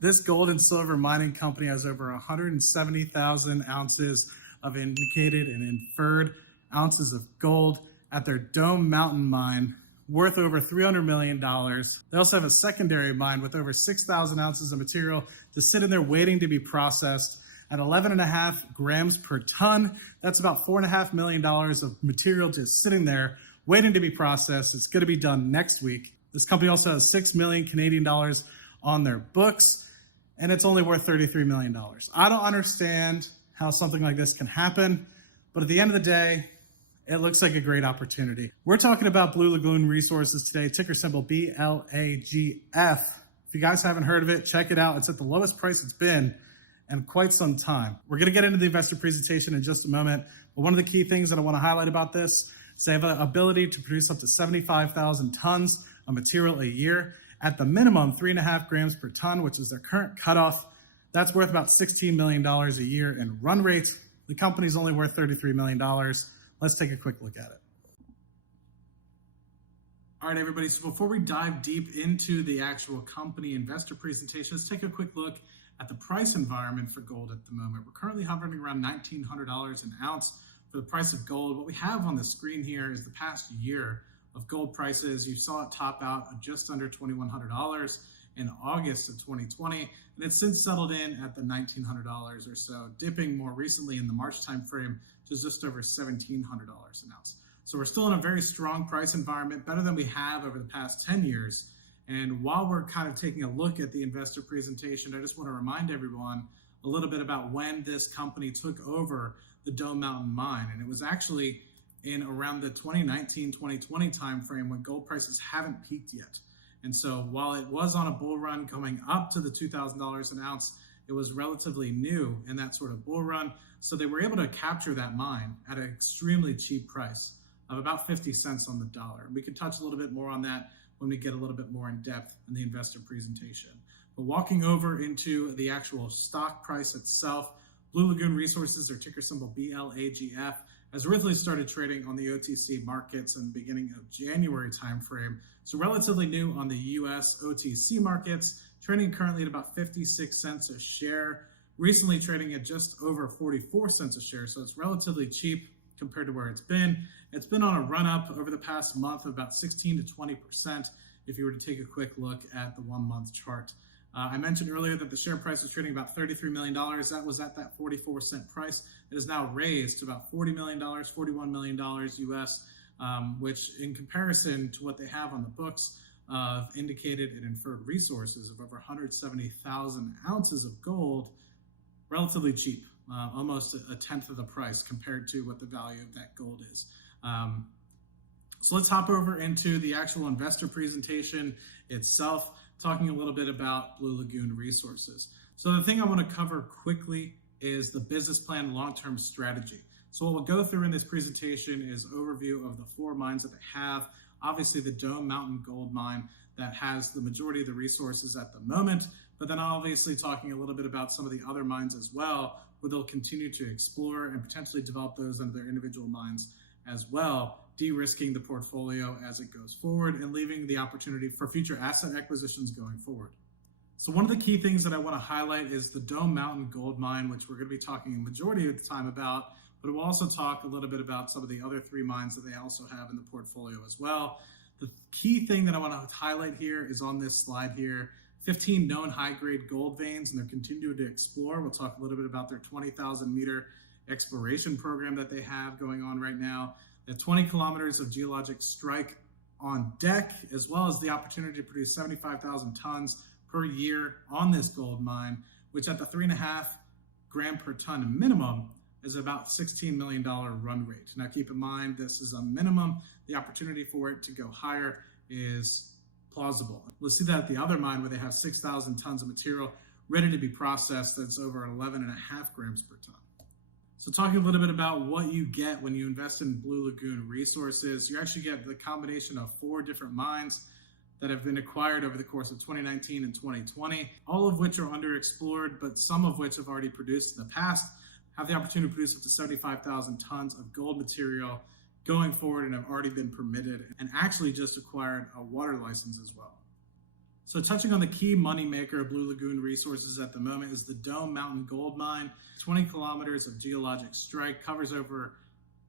This gold and silver mining company has over 170,000 ounces of indicated and inferred ounces of gold at their Dome Mountain mine, worth over $300 million. They also have a secondary mine with over 6,000 ounces of material to sit in there waiting to be processed at 11.5 grams per ton. That's about $4.5 million of material just sitting there waiting to be processed. It's going to be done next week. This company also has 6 million Canadian dollars on their books, and it's only worth $33 million. I don't understand how something like this can happen, but at the end of the day, it looks like a great opportunity. We're talking about Blue Lagoon Resources today, ticker symbol BLAGF. If you guys haven't heard of it, check it out. It's at the lowest price it's been in quite some time. We're gonna get into the investor presentation in just a moment, but one of the key things that I wanna highlight about this is they have the ability to produce up to 75,000 tons of material a year. At the minimum, 3.5 grams per ton, which is their current cutoff. That's worth about $16 million a year in run rate. The company's only worth $33 million. Let's take a quick look at it. All right, everybody, so before we dive deep into the actual company investor presentation, let's take a quick look at the price environment for gold at the moment. We're currently hovering around $1,900 an ounce for the price of gold. What we have on the screen here is the past year of gold prices. You saw it top out at just under $2,100 in August of 2020, and it's since settled in at the $1,900 or so, dipping more recently in the March timeframe to just over $1,700 an ounce. So we're still in a very strong price environment, better than we have over the past 10 years. And while we're kind of taking a look at the investor presentation, I just want to remind everyone a little bit about when this company took over the Dome Mountain mine. And it was actually in around the 2019-2020 timeframe when gold prices haven't peaked yet. And so while it was on a bull run going up to the $2,000 an ounce, it was relatively new in that sort of bull run. So they were able to capture that mine at an extremely cheap price of about 50 cents on the dollar. We could touch a little bit more on that when we get a little bit more in depth in the investor presentation. But walking over into the actual stock price itself, Blue Lagoon Resources, or ticker symbol BLAGF, has originally started trading on the OTC markets in the beginning of January timeframe. So relatively new on the US OTC markets, trading currently at about 56 cents a share, recently trading at just over 44 cents a share. So it's relatively cheap compared to where it's been. It's been on a run up over the past month of about 16 to 20% if you were to take a quick look at the 1 month chart. I mentioned earlier that the share price was trading about $33 million. That was at that 44-cent price. It is now raised to about $40 million, $41 million US, which in comparison to what they have on the books of indicated and inferred resources of over 170,000 ounces of gold, relatively cheap, almost a tenth of the price compared to what the value of that gold is. So let's hop over into the actual investor presentation itself, talking a little bit about Blue Lagoon Resources. So the thing I want to cover quickly is the business plan, long-term strategy. So what we'll go through in this presentation is overview of the 4 mines that they have. Obviously the Dome Mountain gold mine that has the majority of the resources at the moment, but then obviously talking a little bit about some of the other mines as well, where they'll continue to explore and potentially develop those under their individual mines as well, de-risking the portfolio as it goes forward and leaving the opportunity for future asset acquisitions going forward. So one of the key things that I want to highlight is the Dome Mountain gold mine, which we're going to be talking a majority of the time about, but we'll also talk a little bit about some of the other 3 mines that they also have in the portfolio as well. The key thing that I want to highlight here is on this slide here, 15 known high-grade gold veins, and they're continuing to explore. We'll talk a little bit about their 20,000 meter exploration program that they have going on right now. They have 20 kilometers of geologic strike on deck, as well as the opportunity to produce 75,000 tons per year on this gold mine, which at the 3.5 gram per ton minimum is about $16 million run rate. Now keep in mind, this is a minimum. The opportunity for it to go higher is plausible. We'll see that at the other mine where they have 6,000 tons of material ready to be processed. That's over 11.5 grams per ton. So talking a little bit about what you get when you invest in Blue Lagoon Resources, you actually get the combination of 4 different mines that have been acquired over the course of 2019 and 2020, all of which are underexplored, but some of which have already produced in the past, have the opportunity to produce up to 75,000 tons of gold material going forward and have already been permitted and actually just acquired a water license as well. So touching on the key moneymaker of Blue Lagoon Resources at the moment is the Dome Mountain Gold Mine. 20 kilometers of geologic strike, covers over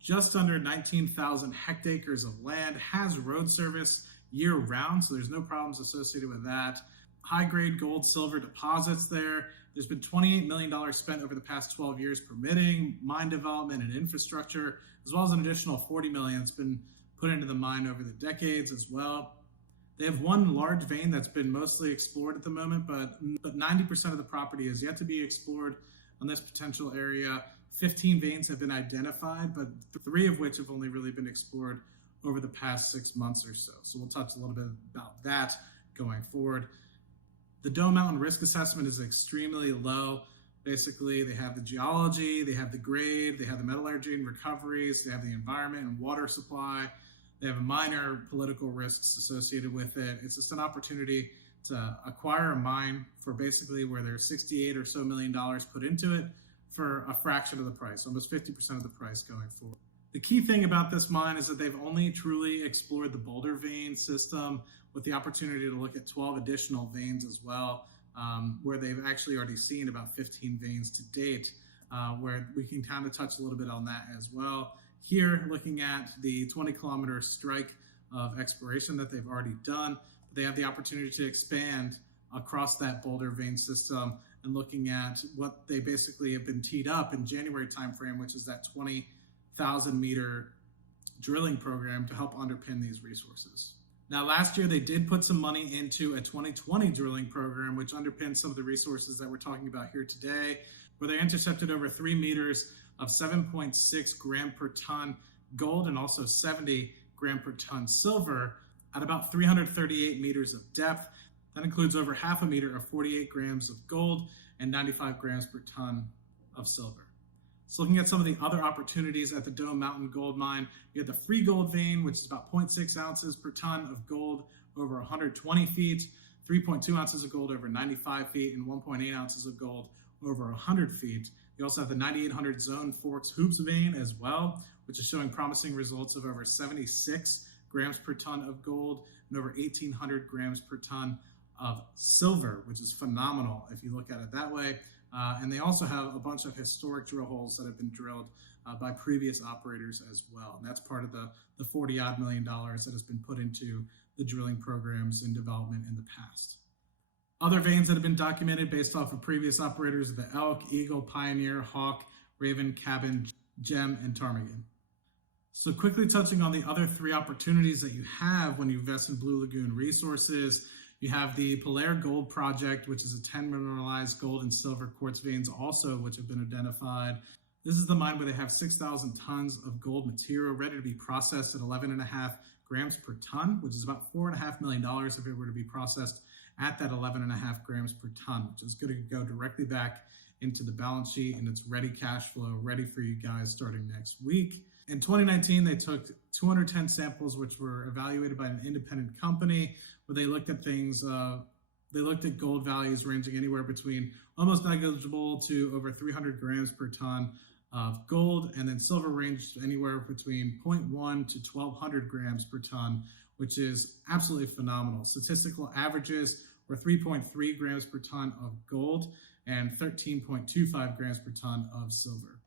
just under 19,000 hectares of land, has road service year round, so there's no problems associated with that. High-grade gold, silver deposits there. There's been $28 million spent over the past 12 years permitting, mine development, and infrastructure, as well as an additional $40 million that's been put into the mine over the decades as well. They have one large vein that's been mostly explored at the moment, but 90% of the property is yet to be explored on this potential area. 15 veins have been identified, but 3 of which have only really been explored over the past 6 months or so. So we'll touch a little bit about that going forward. The Dome Mountain risk assessment is extremely low. Basically, they have the geology, they have the grade, they have the metallurgy and recoveries, they have the environment and water supply. They have minor political risks associated with it. It's just an opportunity to acquire a mine for basically where there's $68 or so million put into it for a fraction of the price, almost 50% of the price going forward. The key thing about this mine is that they've only truly explored the Boulder vein system with the opportunity to look at 12 additional veins as well, where they've actually already seen about 15 veins to date, where we can kind of touch a little bit on that as well. Here, looking at the 20-kilometer strike of exploration that they've already done, they have the opportunity to expand across that Boulder vein system and looking at what they basically have been teed up in January timeframe, which is that 20,000-meter drilling program to help underpin these resources. Now, last year, they did put some money into a 2020 drilling program, which underpins some of the resources that we're talking about here today, where they intercepted over 3 meters of 7.6 gram per ton gold and also 70 gram per ton silver at about 338 meters of depth. That includes over half a meter of 48 grams of gold and 95 grams per ton of silver. So looking at some of the other opportunities at the Dome Mountain Gold Mine, you have the Free Gold vein, which is about 0.6 ounces per ton of gold over 120 feet, 3.2 ounces of gold over 95 feet, and 1.8 ounces of gold over 100 feet. You also have the 9800 Zone Forks Hoops vein as well, which is showing promising results of over 76 grams per ton of gold and over 1,800 grams per ton of silver, which is phenomenal if you look at it that way. And they also have a bunch of historic drill holes that have been drilled by previous operators as well. And that's part of the $40-odd million that has been put into the drilling programs and development in the past. Other veins that have been documented based off of previous operators are the Elk, Eagle, Pioneer, Hawk, Raven, Cabin, Gem, and Ptarmigan. So quickly touching on the other 3 opportunities that you have when you invest in Blue Lagoon Resources, you have the Polaire Gold Project, which is a 10 mineralized gold and silver quartz veins also, which have been identified. This is the mine where they have 6,000 tons of gold material ready to be processed at 11.5 grams per ton, which is about $4.5 million if it were to be processed at that 11.5 grams per ton, which is going to go directly back into the balance sheet, and it's ready cash flow, ready for you guys starting next week. In 2019, they took 210 samples, which were evaluated by an independent company, where they looked at things, they looked at gold values ranging anywhere between almost negligible to over 300 grams per ton of gold, and then silver ranged anywhere between 0.1 to 1,200 grams per ton, which is absolutely phenomenal. Statistical averages were 3.3 grams per ton of gold and 13.25 grams per ton of silver.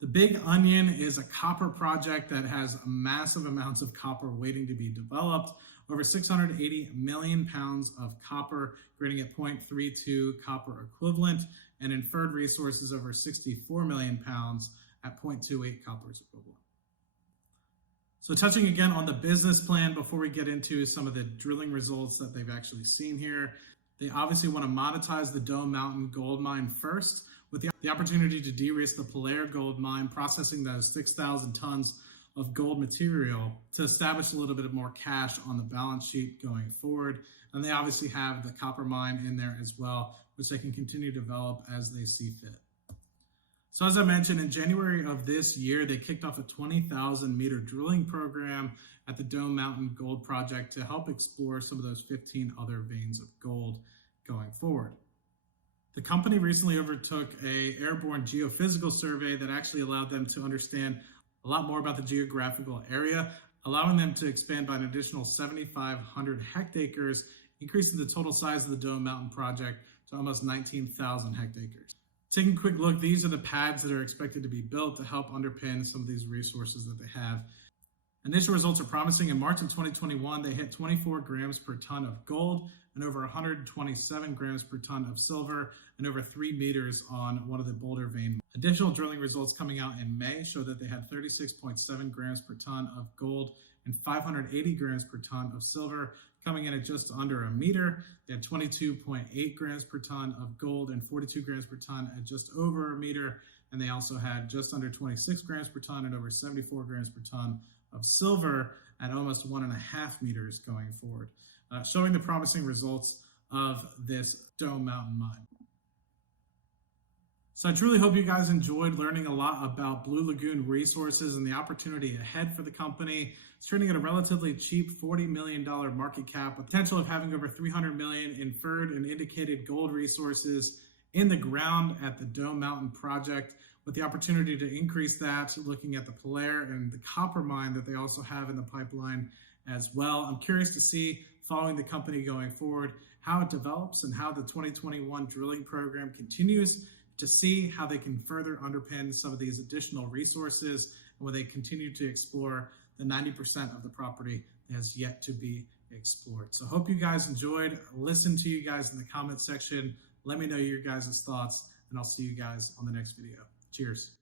The Big Onion is a copper project that has massive amounts of copper waiting to be developed. Over 680 million pounds of copper, grading at 0.32 copper equivalent, and inferred resources over 64 million pounds at 0.28 copper equivalent. So touching again on the business plan before we get into some of the drilling results that they've actually seen here, they obviously want to monetize the Dome Mountain Gold Mine first, with the opportunity to de-risk the Polaire Gold Mine, processing those 6,000 tons of gold material to establish a little bit of more cash on the balance sheet going forward. And they obviously have the copper mine in there as well, which they can continue to develop as they see fit. So as I mentioned, in January of this year, they kicked off a 20,000-meter drilling program at the Dome Mountain Gold Project to help explore some of those 15 other veins of gold going forward. The company recently overtook an airborne geophysical survey that actually allowed them to understand a lot more about the geographical area, allowing them to expand by an additional 7,500 hectares increasing the total size of the Dome Mountain project to almost 19,000 hectares. Taking a quick look, these are the pads that are expected to be built to help underpin some of these resources that they have. Initial results are promising. In March of 2021, they hit 24 grams per ton of gold and over 127 grams per ton of silver and over 3 meters on one of the boulder vein. Additional drilling results coming out in May show that they had 36.7 grams per ton of gold and 580 grams per ton of silver, coming in at just under a meter. They had 22.8 grams per ton of gold and 42 grams per ton at just over a meter. And they also had just under 26 grams per ton and over 74 grams per ton of silver at almost 1.5 meters going forward, showing the promising results of this Dome Mountain mine. So I truly hope you guys enjoyed learning a lot about Blue Lagoon Resources and the opportunity ahead for the company. It's trading at a relatively cheap $40 million market cap with potential of having over 300 million inferred and indicated gold resources in the ground at the Dome Mountain project, with the opportunity to increase that, looking at the Polaire and the copper mine that they also have in the pipeline as well. I'm curious to see, following the company going forward, how it develops and how the 2021 drilling program continues, to see how they can further underpin some of these additional resources and where they continue to explore the 90% of the property that has yet to be explored. So hope you guys enjoyed. Listen to you guys in the comment section. Let me know your guys' thoughts, and I'll see you guys on the next video. Cheers.